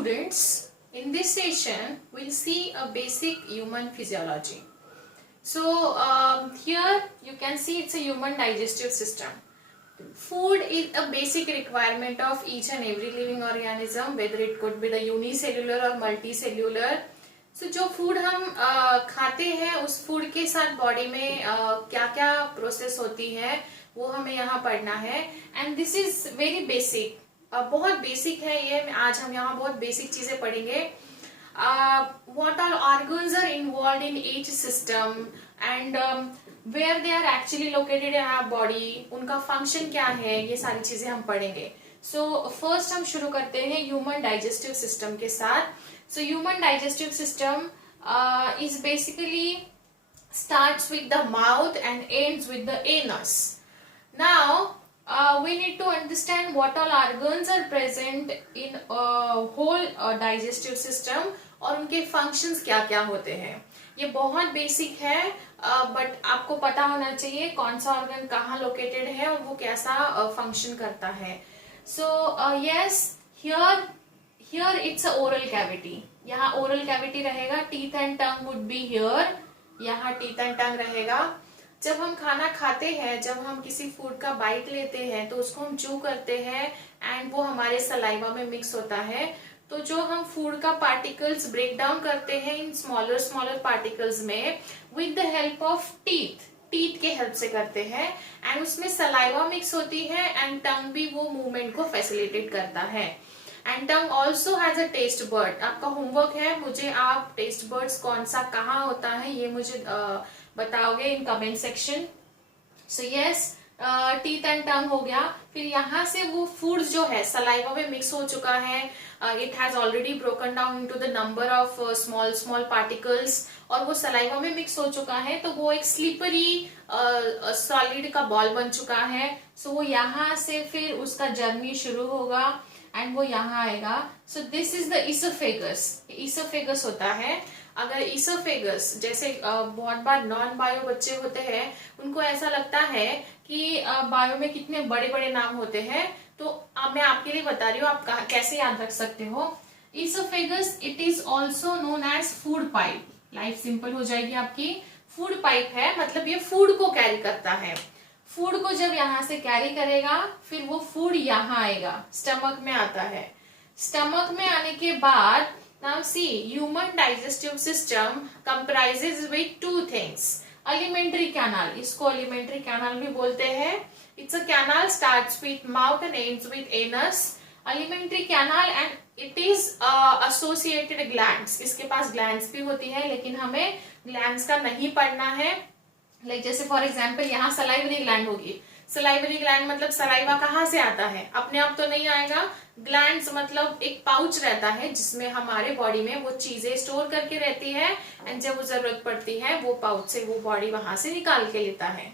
students, in this session we'll see a basic human physiology. So here you can see it's a human digestive system. Food is a basic requirement of each and every living organism, whether it could be the unicellular or multicellular. So जो food हम खाते हैं उस food के साथ body में क्या क्या प्रोसेस होती है वो हमें यहाँ पढ़ना है. And this is very basic, बहुत बेसिक है ये. आज हम यहाँ बहुत बेसिक चीजें पढ़ेंगे. What all organs are involved in each system and where they are actually located in our body, उनका फंक्शन क्या है, ये सारी चीजें हम पढ़ेंगे. सो फर्स्ट हम शुरू करते हैं ह्यूमन डाइजेस्टिव सिस्टम के साथ. So human digestive system is basically starts with the mouth and ends with the anus. Now we need to understand what all organs are present in whole digestive system और उनके functions क्या क्या होते हैं. ये बहुत बेसिक है but आपको पता होना चाहिए कौन सा ऑर्गन कहाँ लोकेटेड है और वो कैसा फंक्शन करता है. So yes, here it's a oral cavity. यहाँ oral cavity रहेगा. teeth and tongue would be here. यहाँ teeth and tongue रहेगा. जब हम खाना खाते हैं, जब हम किसी फूड का बाइट लेते हैं तो उसको हम च्यू करते हैं एंड वो हमारे सलाइवा में मिक्स होता है. तो जो हम फूड का पार्टिकल्स ब्रेक डाउन करते हैं इन स्मॉलर पार्टिकल्स में with the help of teeth के हेल्प से करते हैं एंड उसमें सलाइवा मिक्स होती है एंड टंग भी वो मूवमेंट को फैसिलिटेट करता है. And tongue also has a taste bud. आपका होमवर्क है, मुझे आप टेस्ट बर्ड्स कौन सा कहाँ होता है ये मुझे बताओगे in comment section. So yes, teeth and tongue हो गया. फिर यहाँ से वो फूड जो है सलाइवा में मिक्स हो चुका है. It has already broken down into the number of small particles और वो सलाइवा में मिक्स हो चुका है तो वो एक स्लिपरी सॉलिड का बॉल बन चुका है. सो वो यहाँ से फिर उसका जर्नी शुरू होगा एंड वो यहाँ आएगा. So this is the oesophagus होता है. अगर इसोफेगस जैसे बहुत बार नॉन बायो बच्चे होते हैं उनको ऐसा लगता है कि बायो में कितने बड़े बड़े नाम होते हैं, तो मैं आपके लिए बता रही हूँ आप कैसे याद रख सकते हो. Oesophagus it is also known as food pipe. Life simple हो जाएगी आपकी. फूड पाइप है मतलब ये फूड को कैरी करता है. फूड को जब यहाँ से कैरी करेगा फिर वो फूड यहाँ आएगा, स्टमक में आता है. स्टमक में आने के बाद now see human digestive system comprises with two things. Alimentary canal, इसको एलिमेंट्री कैनाल भी बोलते हैं. It's a canal starts with mouth and ends with anus. Alimentary canal and it is associated glands. इसके पास glands भी होती है लेकिन हमें ग्लैंड्स का नहीं पढ़ना है. लाइक जैसे फॉर एग्जाम्पल यहाँ सलाइवरी ग्लैंड होगी. सलाइवरी ग्लैंड मतलब सलाइवा कहाँ से आता है, अपने आप तो नहीं आएगा. ग्लैंड्स मतलब एक पाउच रहता है जिसमें हमारे बॉडी में वो चीजें स्टोर करके रहती है एंड जब वो जरूरत पड़ती है वो पाउच से वो बॉडी वहां से निकाल के लेता है.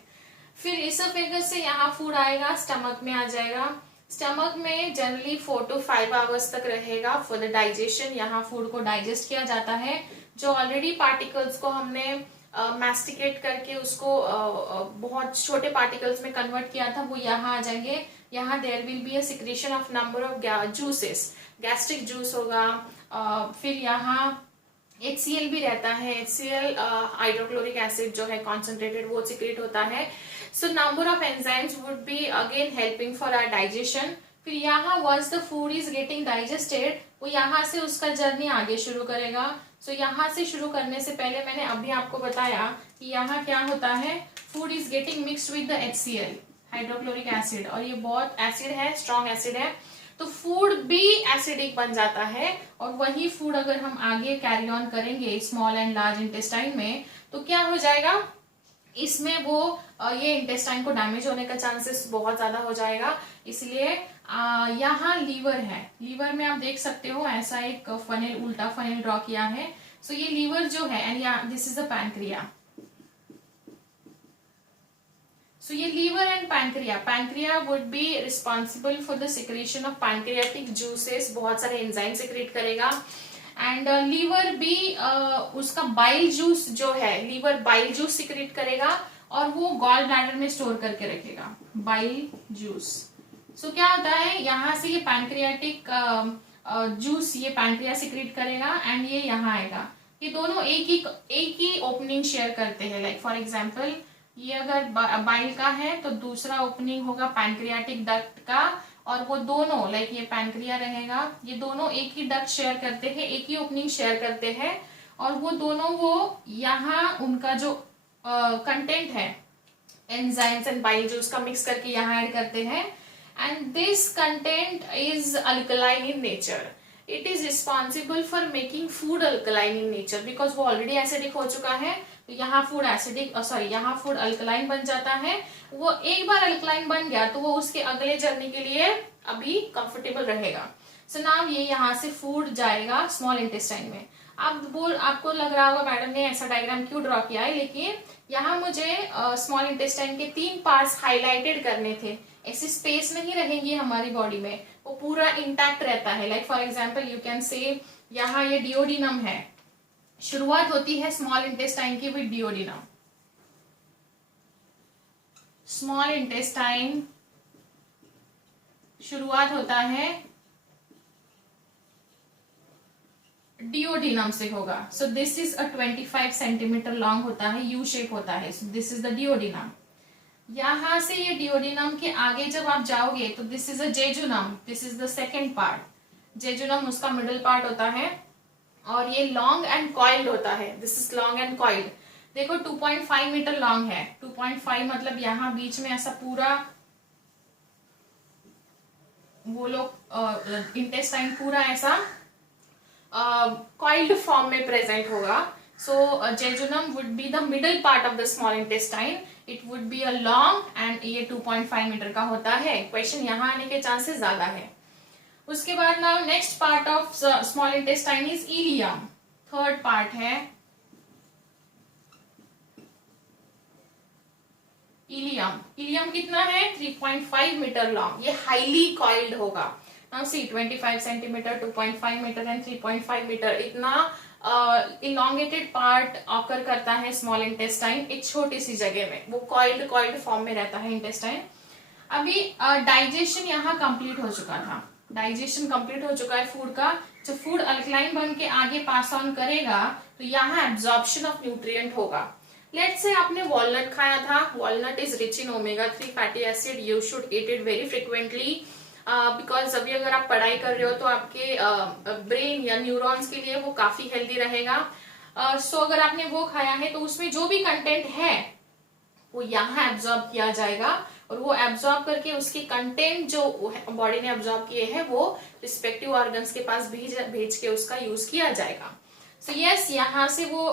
फिर इसोफेगस से यहाँ फूड आएगा, स्टमक में आ जाएगा. स्टमक में जनरली 4 to 5 आवर्स तक रहेगा फॉर द डाइजेशन. यहाँ फूड को डाइजेस्ट किया जाता है. जो ऑलरेडी पार्टिकल्स को हमने मैस्टिकेट करके उसको बहुत छोटे पार्टिकल्स में कन्वर्ट किया था वो यहाँ आ जाएंगे. यहाँ there will be a secretion of number of juices. Gastric juice होगा. फिर यहाँ HCl भी रहता है. HCl हाइड्रोक्लोरिक एसिड जो है कॉन्सेंट्रेटेड वो सिक्रेट होता है. So number of enzymes would be again helping for our digestion. फिर यहाँ once the food is getting digested वो यहाँ से उसका जर्नी आगे शुरू करेगा. सो यहाँ से शुरू करने से पहले मैंने अभी आपको बताया कि यहाँ क्या होता है, food is getting mixed with the HCl hydrochloric acid और ये बहुत एसिड है, स्ट्रॉन्ग एसिड है. तो फूड भी एसिडिक बन जाता है और वही फूड अगर हम आगे कैरी ऑन करेंगे स्मॉल एंड लार्ज इंटेस्टाइन में तो क्या हो जाएगा, इसमें वो ये इंटेस्टाइन को डैमेज होने का चांसेस बहुत ज्यादा हो जाएगा. इसलिए यहाँ लीवर है. लीवर में आप देख सकते हो ऐसा एक फनेल, उल्टा फनेल ड्रॉ किया है. सो ये लीवर जो है and this is the pancreas. So ये liver and pancreas would be responsible for the secretion of pancreatic juices. बहुत सारे एंजाइम सिक्रेट करेगा एंड लीवर भी उसका बाइल जूस जो है, लीवर बाइल जूस सिक्रेट करेगा और वो गॉल ब्लैडर में स्टोर करके रखेगा बाइल जूस. सो क्या होता है यहाँ से ये पैनक्रियाटिक जूस ये पैंक्रियास सिक्रीट करेगा एंड ये यहाँ आएगा। ये दोनों एक ही ओपनिंग शेयर करते हैं। लाइक फॉर एग्जांपल ये अगर बाइल का है तो दूसरा ओपनिंग होगा पैंक्रियाटिक डक्ट का, और वो दोनों लाइक ये पैंक्रिया रहेगा, ये दोनों एक ही डक्ट शेयर करते हैं, एक ही ओपनिंग शेयर करते हैं, और वो दोनों वो यहाँ उनका जो कंटेंट है एंजाइम्स एंड बाइल जो उसका मिक्स करके यहाँ ऐड करते हैं, and this content is alkaline in nature. It is responsible for making food alkaline in nature because वो ऑलरेडी एसिडिक हो चुका है, तो यहाँ फूड एसिडिक यहाँ फूड अल्कलाइन बन जाता है। वो एक बार अल्कलाइन बन गया तो वो उसके अगले जर्नी के लिए अभी कंफर्टेबल रहेगा। सो नाउ ये यहाँ से फूड जाएगा स्मॉल इंटेस्टाइन में। आपको लग रहा होगा मैडम ने ऐसा डायग्राम क्यों ड्रॉ किया है, लेकिन यहाँ मुझे स्मॉल इंटेस्टाइन के 3 पार्ट्स हाईलाइटेड करने थे। ऐसी स्पेस नहीं रहेंगी हमारी बॉडी में, वो पूरा इंटैक्ट रहता है। Like for example you can say यहाँ ये डिओडिनम है, शुरुआत होती है स्मॉल इंटेस्टाइन की विद डिओडिनम। स्मॉल इंटेस्टाइन शुरुआत होता है डिओडिनम से होगा। So this is a 25 centimetre long होता है, यू शेप होता है। So this is the duodenum. यहां से ये डिओडिनम के आगे जब आप जाओगे तो this is a jejunum, this is the second part. Jejunum उसका मिडिल पार्ट होता है, और ये लॉन्ग एंड कॉइल्ड होता है। This is long and coiled. देखो 2.5 मीटर लॉन्ग है। 2.5 मतलब यहाँ बीच में ऐसा पूरा वो लोग इंटेस्टाइन पूरा ऐसा कॉइल्ड फॉर्म में प्रेजेंट होगा। So jejunum would be the middle part of the small intestine. It would be a long and ये 2.5 मीटर का होता है। क्वेश्चन यहाँ आने के चांसेस ज्यादा है। उसके बाद now next part of small intestine is ileum. Third part है इलियम। इलियम कितना है? 3.5 मीटर लॉन्ग। ये हाईली कॉइल्ड होगा। Now see 25 centimetre, 2.5 metre and 3.5 metre, इतना इलॉन्गेटेड पार्ट ऑकर करता है स्मॉल इंटेस्टाइन एक छोटी सी जगह में। वो कॉइल्ड फॉर्म में रहता है इंटेस्टाइन। अभी डाइजेशन यहाँ कंप्लीट हो चुका था। डाइजेशन कंप्लीट हो चुका है फूड का। जब फूड अल्कलाइन बन के आगे पास ऑन करेगा तो यहाँ एब्जॉर्प्शन ऑफ न्यूट्रिएंट होगा। लेट्स से आपने वॉलनट खाया था। Walnut is rich in omega 3 fatty acid. You should eat it very frequently because अभी अगर आप पढ़ाई कर रहे हो तो आपके ब्रेन या न्यूरॉन्स के लिए वो काफी हेल्दी रहेगा। सो अगर आपने वो खाया है तो उसमें जो भी कंटेंट है वो यहाँ एब्जॉर्ब किया जाएगा, और वो एब्जॉर्ब करके उसके कंटेंट जो बॉडी ने एब्जॉर्ब किए हैं वो रिस्पेक्टिव ऑर्गन्स के पास भेज के उसका यूज किया जाएगा। सो यस, यहाँ से वो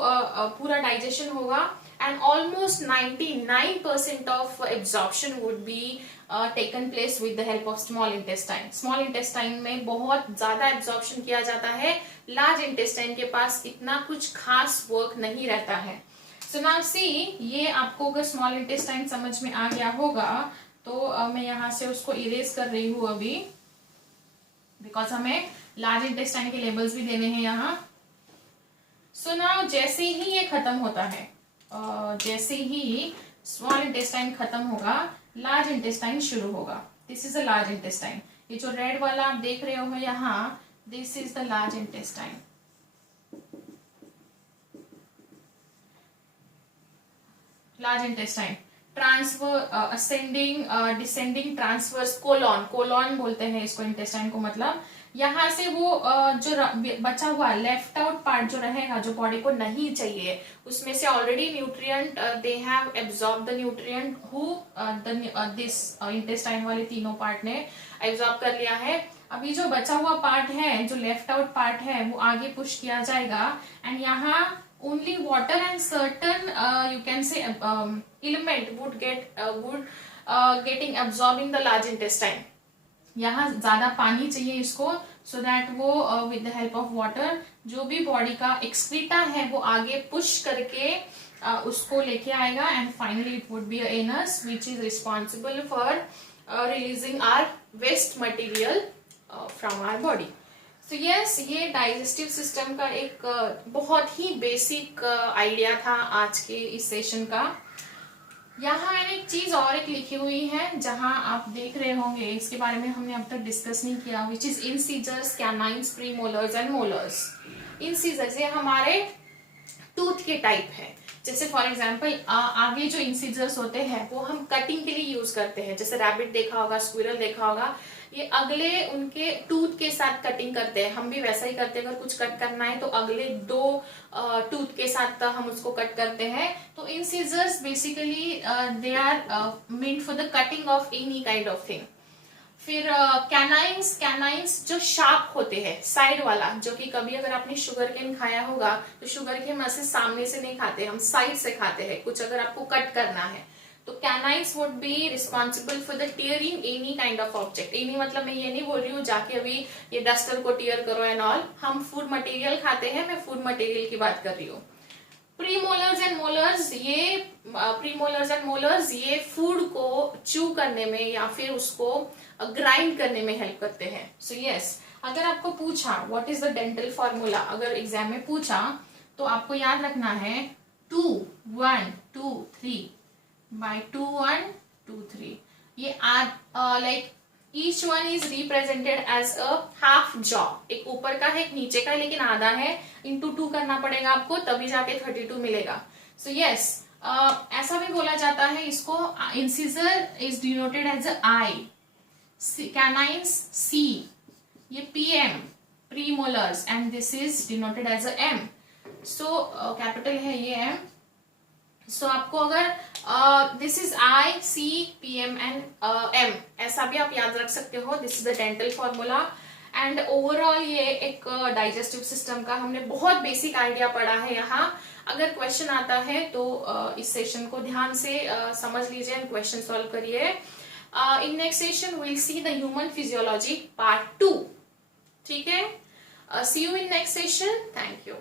पूरा डाइजेशन होगा and almost 99% of absorption would be taken place with the help of small intestine. Small intestine में बहुत ज्यादा एब्जॉर्प्शन किया जाता है। लार्ज इंटेस्टाइन के पास इतना कुछ खास वर्क नहीं रहता है। सो नाउ सी, ये आपको अगर स्मॉल इंटेस्टाइन समझ में आ गया होगा तो मैं यहाँ से उसको इरेज कर रही हूँ अभी, बिकॉज हमें लार्ज इंटेस्टाइन के लेबल्स भी देने हैं यहाँ। सो नाउ जैसे ही ये खत्म होता है, जैसे ही स्मॉल इंटेस्टाइन खत्म होगा लार्ज इंटेस्टाइन शुरू होगा। This is a large intestine. ये जो रेड वाला आप देख रहे हो यहाँ, this is the large intestine. Large intestine transfer ascending descending transverse colon बोलते हैं इसको इंटेस्टाइन को। मतलब यहाँ से वो जो बचा हुआ लेफ्ट आउट पार्ट जो रहेगा, जो बॉडी को नहीं चाहिए, उसमें से already nutrient they have absorb the nutrient who this intestine वाले तीनों पार्ट ने एब्जॉर्ब कर लिया है। अभी जो बचा हुआ पार्ट है, जो लेफ्ट आउट पार्ट है, वो आगे पुश किया जाएगा एंड यहाँ only water and certain you can say element would getting absorbed in the large intestine. यहाँ ज्यादा पानी चाहिए इसको, so that वो with the help of water जो भी बॉडी का एक्सक्रीटा है वो आगे पुश करके उसको लेके आएगा and finally it would be a anus which is responsible for releasing our waste material from our body. So yes, ये डाइजेस्टिव सिस्टम का एक बहुत ही बेसिक आइडिया था आज के इस सेशन का। यहाँ मैंने एक चीज और एक लिखी हुई है, जहां आप देख रहे होंगे, इसके बारे में हमने अब तक डिस्कस नहीं किया, which is incisors, canines, premolars and molars. Incisors ये हमारे टूथ के टाइप है। जैसे फॉर एग्जाम्पल आगे जो इंसिजर्स होते हैं वो हम कटिंग के लिए यूज करते हैं, जैसे रैबिट देखा होगा, स्क्विरल देखा होगा, ये अगले उनके टूथ के साथ कटिंग करते हैं। हम भी वैसा ही करते हैं, अगर कुछ कट करना है तो अगले दो टूथ के साथ हम उसको कट करते हैं। तो incisors basically they are meant for the cutting of any kind of thing. फिर कैनाइन्स, कैनाइन्स जो शार्प होते हैं, साइड वाला, जो कि कभी अगर आपने शुगर केन खाया होगा तो शुगर केन हम ऐसे सामने से नहीं खाते, हम साइड से खाते हैं कुछ अगर आपको कट करना है। तो canines would be responsible for the tearing any kind of object. Any मतलब मैं ये नहीं बोल रही हूँ जाके अभी ये डस्टर को टीयर करो एंड ऑल, हम फूड मटेरियल खाते हैं, मैं फूड मटेरियल की बात कर रही हूँ। प्रीमोलर्स एंड मोलर्स, ये प्रीमोलर्स एंड मोलर्स ये फूड को च्यू करने में या फिर उसको ग्राइंड करने में हेल्प करते हैं। सो यस, अगर आपको पूछा what is the dental formula, अगर एग्जाम में पूछा तो आपको याद रखना है 2 1 2 3 by 2 1 2 3। ये like each one is represented as a half jaw, एक ऊपर का है एक नीचे का है, लेकिन आधा है, इंटू 2 करना पड़ेगा आपको, तभी जाके 32 मिलेगा। सो यस, ऐसा भी बोला जाता है इसको, incisor is denoted as a I, canines C, ये PM premolars, and this is denoted as a M. So capital है ये एम। सो आपको अगर this is I C P M and M, ऐसा भी आप याद रख सकते हो। This is the dental formula. And overall ये एक डाइजेस्टिव सिस्टम का हमने बहुत बेसिक आइडिया पढ़ा है यहाँ। अगर क्वेश्चन आता है तो इस सेशन को ध्यान से समझ लीजिए एंड क्वेश्चन सॉल्व करिए। In next session will see the human physiology part 2। ठीक है, see you in next session. Thank you.